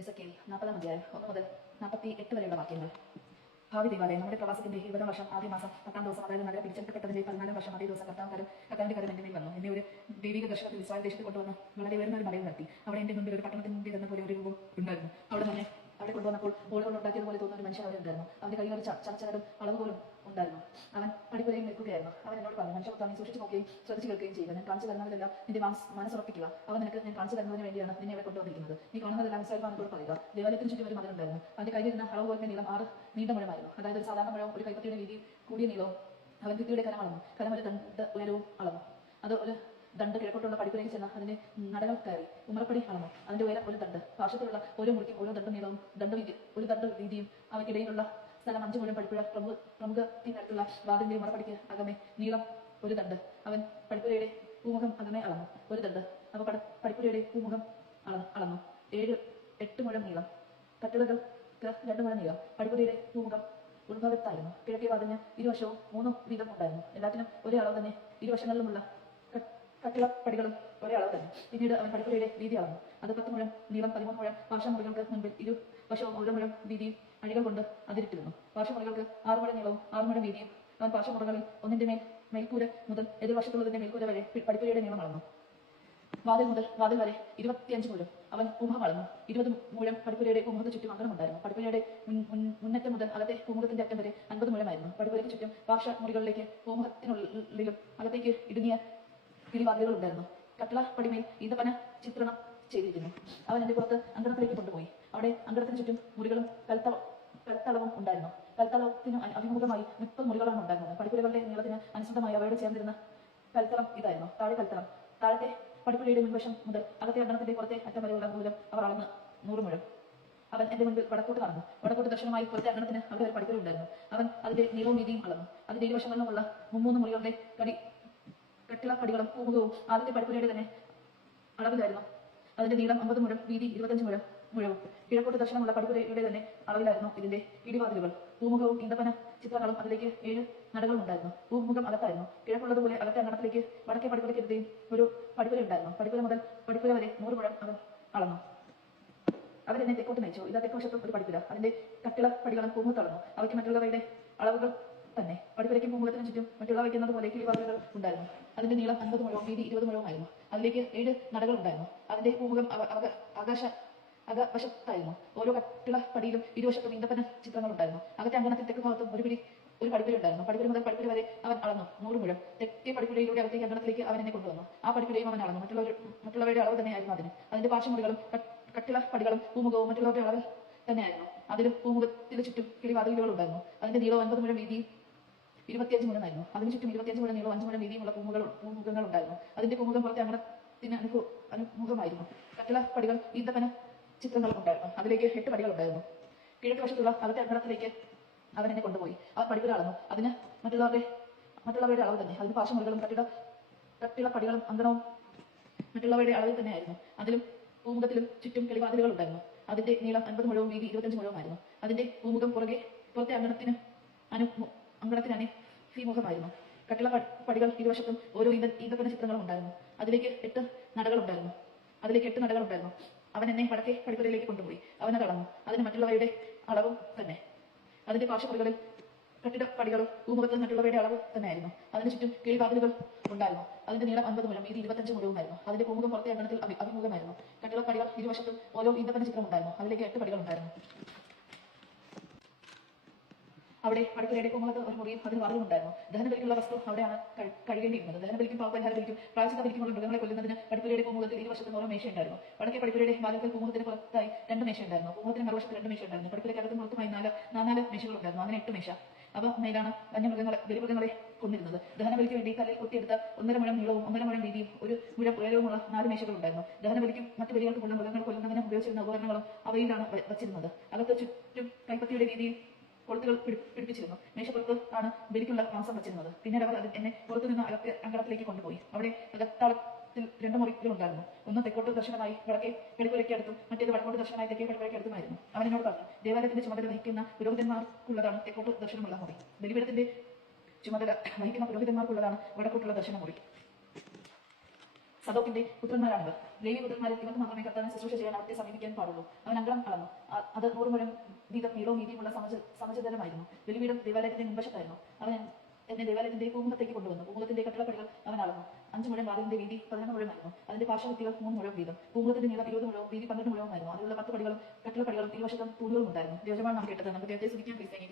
S K നാൽപ്പതാം അധ്യായം ഒന്ന് മുതൽ നാൽപ്പത്തി എട്ട് വരെയുള്ള വാക്യങ്ങൾ. ഭാവി ദേവാലയം നമ്മുടെ പ്രവാസത്തിന്റെ ഇരുപതാം വർഷം ആദ്യ മാസം പത്താം ദിവസം അതായത് നഗരം പിടിച്ചെടുക്കപ്പെട്ടതിന്റെ പതിനാലാം വർഷം അതേ ദിവസം കർത്താവ് കരം കർത്താവിന്റെ കരം എന്റെ മേൽ വന്നു. എന്നെ ഒരു ദൈവിക ദർശനത്തിൽ ഇസ്രായേൽ ദേശത്ത് കൊണ്ടുവന്ന് വളരെ ഉയർന്ന ഒരു മലയിൽ നിർത്തി. അവിടെ എന്റെ മുമ്പിൽ ഒരു പട്ടണത്തിന് മുമ്പിൽ എന്ന പോലെ ഒരു രൂപം ഉണ്ടായിരുന്നു. അവിടെ തന്നെ അവിടെ കൊണ്ടുവന്നപ്പോൾ ഓളുകൾ ഒരു മനുഷ്യൻ അവിടെ ഉണ്ടായിരുന്നു അവന്റെ കൈകൾ ചടച്ചകരും അളവ് പോലും ഉണ്ടായിരുന്നു. അവൻ പടിപ്പുരയിൽ നിൽക്കുകയായിരുന്നു. അവൻ എന്നോട് പറഞ്ഞു മനുഷ്യപുത്രം നീ സൂക്ഷിച്ചു നോക്കുകയും ശ്രദ്ധിച്ചു കേൾക്കുകയും ചെയ്യുക ഞാൻ കാണിച്ചു തരുന്നതിലെല്ലാം നിന്റെ മനസ്സുറപ്പിക്കുക. അവൻ നിനക്ക് ഞാൻ കാണിച്ചു തരുന്നതിന് വേണ്ടിയാണ് നിന്നെ ഇവിടെ കൊണ്ടുവന്നിരിക്കുന്നത്. നീ കാണുന്നതെല്ലാം ഇസ്രായേൽ പറയുക. ദേവാലയത്തിന് ചുറ്റും ഒരു മതിലുണ്ടായിരുന്നു അവന്റെ കയ്യിലിരുന്ന അളവ് പോലെ നീളം ആറ് നീണ്ട മുഴമായിരുന്നു. അതായത് ഒരു സാധാരണ മുഴം ഒരു കൈപ്പത്തിയുടെ വീതി കൂടിയ നീളവും അവൻ ഭിത്തിയുടെ കനം അളന്നു കനം ഒരു ദണ്ട് ഉയരവും അളന്നു. അത് ഒരു ദണ്ട് കിഴക്കോട്ടുള്ള പടിപ്പുരയിൽ ചെന്ന് അതിന്റെ നടകൾ കയറി ഉമ്മറപ്പടി അളന്നു. അതിന്റെ ഉയരം ഒരു ദണ്ട്. പാർശ്വത്തിലുള്ള ഓരോ മുറിക്കും ഓരോ ദണ്ട് നീളവും ദണ്ട് വീതി ഒരു ദണ്ട് വീതിയും അവയ്ക്കിടയിലുള്ള സ്ഥലം അഞ്ചു മുഴുവൻ പടിപ്പുഴ പ്രമുഖ പ്രമുഖത്തിനടുത്തുള്ള വാതിന്റെ ഉമ്മറപ്പടിക്ക് അകമേ നീളം ഒരു ദണ്ട്. അവൻ പടിപ്പുരയുടെ പൂമുഖം അകമേ അളന്നു. ഒരു ദണ്ട്. അവ പട പടിപ്പുരയുടെ പൂമുഖം അളന്നു അളന്നു. ഏഴ് എട്ട് മുഴം നീളം. കട്ടിളകൾക്ക് രണ്ട് മുഴം നീളം. പടിപ്പുരയുടെ പൂമുഖം ഉത്ഭവത്തായിരുന്നു. കിഴക്കേ വാതിലിന് ഇരുവശവും മൂന്നും വീതം ഉണ്ടായിരുന്നു. എല്ലാത്തിനും ഒരേ അളവ് തന്നെ ഇരുവശങ്ങളിലുമുള്ള ക- കട്ടിളപ്പടികളും ഒരേ അളവ് തന്നെ. പിന്നീട് അവൻ പടിപ്പുരയുടെ വീതി അളന്നു അത് പത്ത് മുഴം നീളം പതിമൂന്ന് മുഴം പാർശ്വമുറികൾക്ക് മുൻപിൽ ഇരു വശവും ഓരോ മുഴം വീതിയും അഴികൾ കൊണ്ട് അതിരിട്ടിരുന്നു. പാർശ്വമുറികൾക്ക് ആറ് മുഴം നീളവും ആറ് മുഴം വീതിയും അവൻ പാർശ്വമുറകളിൽ ഒന്നിന്റെ മേൽ മേൽക്കൂര മുതൽ എതിർവശത്തുള്ളതിന്റെ മേൽക്കൂര വരെ പടിപ്പുരയുടെ നീളം അളന്നു. വാതിൽ മുതൽ വാതിൽ വരെ ഇരുപത്തിയഞ്ച് മുഴം അവൻ പൂമുഖം അളന്നു. ഇരുപത് മുഴം പടിപ്പുരയുടെ കുമുഖത്ത് ചുറ്റും അങ്കണമുണ്ടായിരുന്നു പടിപ്പുരയുടെ മുന്നറ്റം മുതൽ അകത്തെ കുമുഖത്തിന്റെ അറ്റം വരെ അൻപത് മൂലമായിരുന്നു പടിപ്പുരയ്ക്ക് ചുറ്റും പാർശ്വ മുറികളിലേക്ക് ഇടുങ്ങിയ കിളിവാതിലുകൾ ഉണ്ടായിരുന്നു കട്ടള പടിമേൽ ഈന്തപ്പന ചിത്രണം ചെയ്തിരിക്കുന്നു. അവൻ എന്റെ പുറത്ത് അങ്കണത്തിലേക്ക് കൊണ്ടുപോയി. അവിടെ അങ്കണത്തിന് ചുറ്റും മുറികളും കൽത്ത കൽത്തളവും ഉണ്ടായിരുന്നു. കൽത്തളത്തിന് അഭിമുഖമായി മുപ്പത് മുറികളാണ് ഉണ്ടായിരുന്നത്. പടിപ്പുരകളുടെ നീളത്തിന് അനുസൃതമായി അവയോട് ചേർന്നിരുന്ന കൽത്തളം ഇതായിരുന്നു. താഴെ കൽത്തളം. താഴത്തെ പടിപ്പുരയുടെ മുൻവശം മുതൽ അകത്തെ അങ്കണത്തിന്റെ പുറത്തെ അറ്റം വരെയുള്ള ദൂരം അവർ അളന്ന് നൂറ് മുഴം. അവൻ എന്റെ മുൻപിൽ വടക്കോട്ട് നടന്നു. വടക്കോട്ട് ദർശനമായി പുറത്തെ അങ്കണത്തിന് അവിടെ ഒരു പടിപ്പുര ഉണ്ടായിരുന്നു. അവൻ അതിന്റെ നീളവും വീതിയും അളന്നു. അതിന്റെ ഇരുവശങ്ങളിലുമുള്ള മുമ്മൂന്ന് മുറികളുടെ കടി കട്ടിള പടികളും പൂമുഖവും ആദ്യത്തെ പടിപ്പുരയുടെ തന്നെ അളവിലായിരുന്നു. അതിന്റെ നീളം അമ്പത് മുഴം വീതി ഇരുപത്തഞ്ച് മുഴം മുഴവും. കിഴക്കോട്ട് ദർശനമുള്ള പടിപ്പുരയുടെ തന്നെ അളവിലായിരുന്നു ഇതിന്റെ ഇടിവാതിലുകൾ. പൂമുഖവും ഈന്തപ്പന ചിത്രങ്ങളും അതിലേക്ക് ഏഴ് നടകളും ഉണ്ടായിരുന്നു. പൂമുഖം അകത്തായിരുന്നു. കിഴക്കുള്ളതുപോലെ അകത്തെ അങ്കണത്തിലേക്ക് വടക്കേ പടിപ്പുരയ്ക്കെതിരെയും ഒരു പടിപ്പുര ഉണ്ടായിരുന്നു. പടിപ്പുര മുതൽ പടിപ്പുര വരെ നൂറ് മുഴം അകം അളന്നു. അവരെന്നെ തെക്കോട്ട് നയിച്ചു. ഇതാ തെക്കുവശത്തും ഒരു പടിപ്പുര അതിന്റെ കട്ടിള പടികളും പൂമുഖത്തളന്നു അവയ്ക്ക് മറ്റുള്ളവയുടെ അളവുകൾ തന്നെ. പടിപ്പുരയ്ക്കും പൂമുഖത്തിനും ചുറ്റും മറ്റുള്ള വയ്ക്കുന്നത് പോലെ കിളിവാതിലുകൾ ഉണ്ടായിരുന്നു. അതിന്റെ നീളം അൻപത് മുഴവും വീതി ഇരുപത് മുഴവുമായിരുന്നു. അതിലേക്ക് ഏഴ് നടകൾ ഉണ്ടായിരുന്നു. അതിന്റെ പൂമുഖം ആകാശ അകവശത്തായിരുന്നു. ഓരോ കട്ടിള പടിയിലും ഇരുവശത്തും ഈന്തപ്പന ചിത്രങ്ങൾ ഉണ്ടായിരുന്നു. അകത്തെ അങ്കണത്തിൽ തെക്ക് ഭാഗത്തും ഒരു പിടി ഒരു പടിപ്പുര ഉണ്ടായിരുന്നു. പടിപ്പുര മുതൽ പടിപ്പുര വരെ അവൻ അളന്നു. നൂറ് മുഴം. തെക്കേ പടിപ്പുരയിലൂടെ അകത്തേക്ക് അങ്കണത്തിലേക്ക് അവൻ എന്നെ കൊണ്ടുവന്നു. ആ പടിപ്പുരയും അവൻ അളന്നു. മറ്റുള്ളവർ മറ്റുള്ളവരുടെ അളവ് തന്നെയായിരുന്നു അതിന്. അതിന്റെ പാർശ്വമുറികളും കട്ടിള പടികളും പൂമുഖവും മറ്റുള്ളവരുടെ അളവ് തന്നെയായിരുന്നു. അതിലും പൂമുഖത്തിന് ചുറ്റും കിളിവാതിലുകൾ ഉണ്ടായിരുന്നു. അതിന്റെ നീളം ഒൻപത് മുഴം വീതി ഇരുപത്തിയഞ്ച് മുഴമായിരുന്നു അതിന് ചുറ്റും ഇരുപത്തിയഞ്ച് മുഴം നീളവും അഞ്ച് മുഴം വീതിയുമുള്ള പൂമുകൾ പൂമുഖങ്ങൾ ഉണ്ടായിരുന്നു അതിന്റെ പൂമുഖം പുറത്തെ അങ്കണത്തിന് അനുഭവ അനുമുഖമായിരുന്നു കട്ടില പടികൾ ഈന്തപ്പന ചിത്രങ്ങൾ ഉണ്ടായിരുന്നു. അതിലേക്ക് എട്ട് പടികൾ ഉണ്ടായിരുന്നു. കിഴക്ക് വശത്തുള്ള അകത്തെ അങ്കണത്തിലേക്ക് അവൻ എന്നെ കൊണ്ടുപോയി. അവൻ പടികൾ അളന്നു. അതിന് മറ്റുള്ളവരുടെ മറ്റുള്ളവരുടെ അളവ് തന്നെ. അതിന് പാർശ്വമുറികളും കട്ടിട കട്ടിള പടികളും അങ്കണവും മറ്റുള്ളവരുടെ അളവിൽ തന്നെയായിരുന്നു. അതിലും പൂമുഖത്തിലും ചുറ്റും കിളിവാതിലുകൾ ഉണ്ടായിരുന്നു. അതിന്റെ നീളം അൻപത് മുഴവും വീതി ഇരുപത്തഞ്ച് മുഴവുമായിരുന്നു. അതിന്റെ പൂമുഖം പുറകെ പുറത്തെ അങ്കണത്തിന് അനു അങ്കണത്തിന് അനഭിമുഖമായിരുന്നു കട്ടിള പടികൾ ഇരുവശത്തും ഓരോ ഈന്ത ചിത്രങ്ങളും ഉണ്ടായിരുന്നു. അതിലേക്ക് എട്ട് നടകൾ ഉണ്ടായിരുന്നു അതിലേക്ക് എട്ട് നടകൾ ഉണ്ടായിരുന്നു അവൻ എന്നെ വടക്കേ പടിപ്പുരയിലേക്ക് കൊണ്ടുപോയി. അവനത് അളന്നു. അതിന് മറ്റുള്ളവയുടെ അളവും തന്നെ. അതിന്റെ പാർശ്വപടികളിൽ കെട്ടിട പടികളും ഭൂമുഖത്ത് മറ്റുള്ളവയുടെ അളവ് തന്നെയായിരുന്നു. അതിന് ചുറ്റും കിളിവാതിലുകൾ ഉണ്ടായിരുന്നു. അതിന്റെ നീളം അൻപത് മുഴം വീതി ഇരുപത്തഞ്ച് മുഴവുമായിരുന്നു. അതിന്റെ പൂമുഖം പുറത്തെ അങ്കണത്തിൽ അഭിമുഖമായിരുന്നു. കെട്ടിട പടികൾ ഇരുവശത്തും ഓരോ ഈന്തപ്പന ചിത്രം ഉണ്ടായിരുന്നു അതിലേക്ക് എട്ട് പടികൾ ഉണ്ടായിരുന്നു അവിടെ പടിപ്പുരയുടെ പൂമുഖത്ത് ഒരു മുറിയും അതിന് വാതിലും ഉണ്ടായിരുന്നു. ദഹനബലിക്കുള്ള വസ്തു അവിടെയാണ് കഴി- കഴുകേണ്ടിയിരുന്നത് ദഹനബലിക്കും പാപപരിഹാരബലിക്കും പ്രായശത ബലിക്കുമുള്ള മൃഗങ്ങളെ കൊല്ലുന്നതിന് പടിപ്പുരയുടെ പൂമുഖത്തിൽ ഇരുവശത്തും ഓരോ മേശയുണ്ടായിരുന്നു വടക്കേ പടിപ്പുരയുടെ വാതിൽക്കൽ പൂമുഖത്തിന് പുറത്തായി രണ്ട് മേശ ഉണ്ടായിരുന്നു. പൂമുഖത്തിന് മറുവശത്ത് രണ്ട് മേശ ഉണ്ടായിരുന്നു. പടിപ്പുരയ്ക്ക് അകത്തും പുറത്തുമായി നാല് നാല് മേശകൾ ഉണ്ടായിരുന്നു. അങ്ങനെ എട്ട് മേശ. അവ മേലാണ് വന്യമൃഗങ്ങളെ ബലിമൃഗങ്ങളെ കൊന്നിരുന്നത്. ദഹനബലിക്ക് വേണ്ടി കല്ലിൽ കൊത്തിയെടുത്ത ഒന്നര മുഴം നീളവും ഒന്നര മുഴം വീതിയും ഒരു മുഴം ഉയരവുമുള്ള നാല് മേശകൾ മേശകളുണ്ടായിരുന്നു ദഹനബലിക്കും മറ്റു ബലികൾക്കുമുള്ള മൃഗങ്ങൾ കൊല്ലുന്നതിന് ഉപയോഗിച്ചിരുന്ന ഉപകരണങ്ങളും അവയിലാണ് വച്ചിരുന്നത്. അകത്ത് ചുറ്റും കൈപ്പത്തിയുടെ രീതിയിൽ കൊളുത്തുകൾ പിടി- പിടിപ്പിച്ചിരുന്നു. മേശപ്പുറത്ത് ആണ് ബലിക്കുള്ള മാംസം വെച്ചിരുന്നത്. പിന്നീട് അവർ അത് എന്നെ പുറത്തു നിന്ന് അകത്തെ അങ്കണത്തിലേക്ക് കൊണ്ടുപോയി. അവിടെ അകത്താളത്തിൽ രണ്ടു മുറികൾ ഉണ്ടായിരുന്നു. ഒന്ന് തെക്കോട്ട് ദർശനമായി വടക്കേ അടുത്തും മറ്റേത് വടക്കോട്ട് ദർശനമായി തെക്കേ വെളിപ്പുരയ്ക്ക് അടുത്തുമായിരുന്നു. അവൻ എന്നോട് പറഞ്ഞു ദേവാലയത്തിന്റെ ചുമതല വഹിക്കുന്ന പുരോഹിതന്മാർക്കുള്ളതാണ് തെക്കോട്ട് ദർശനമുള്ള മുറി. ബലിപീഠത്തിന്റെ ചുമതല വഹിക്കുന്ന പുരോഹിതന്മാർക്കുള്ളതാണ് വടക്കോട്ടുള്ള ദർശന മുറി സദോക്കിന്റെ പുത്രന്മാരാണിവർ. ലേവി പുത്രന്മാരെ ഇവർക്ക് മാത്രമേ കർത്താവിനെ ശുശ്രൂഷ ചെയ്യാൻ അവിടുത്തെ സമീപിക്കാൻ പാടുള്ളൂ. അവൻ അങ്കണം അളന്നു. അത് നൂറ് മുഴം വീതം നീളവും വീതിയുമുള്ള സമച സമചിതരമായിരുന്നു. ബലിപീഠം ദേവാലയത്തിന്റെ മുൻവശത്തായിരുന്നു. അവൻ എന്നെ ദേവാലയത്തിന്റെ പൂമുഖത്തേക്ക് കൊണ്ടുവന്നു. പൂമുഖത്തിന്റെ കട്ടിളപ്പടികൾ അവൻ അളന്നു. അഞ്ച് മുഴം വാതിലിന്റെ വീതി പതിനൊന്ന് മുഴമായിരുന്നു. അതിന്റെ പാർശ്വഭിത്തികൾ മൂന്ന് മുഴം വീതം. പൂമുഖത്തിന്റെ നീളം ഇരുപത് മുഴവും വീതി പന്ത്രണ്ട് മുഴവുമായിരുന്നു. അതിലുള്ള പത്ത് പടികളും കട്ടിളപ്പടികളും ഇരുവശത്തും തൂണുകളും ഉണ്ടായിരുന്നു ദേവജമാണ് നാം കേട്ടത് നമുക്ക് ദൈവത്തെ സ്തുതിക്കാൻ ക്രിസ്ത്യാനി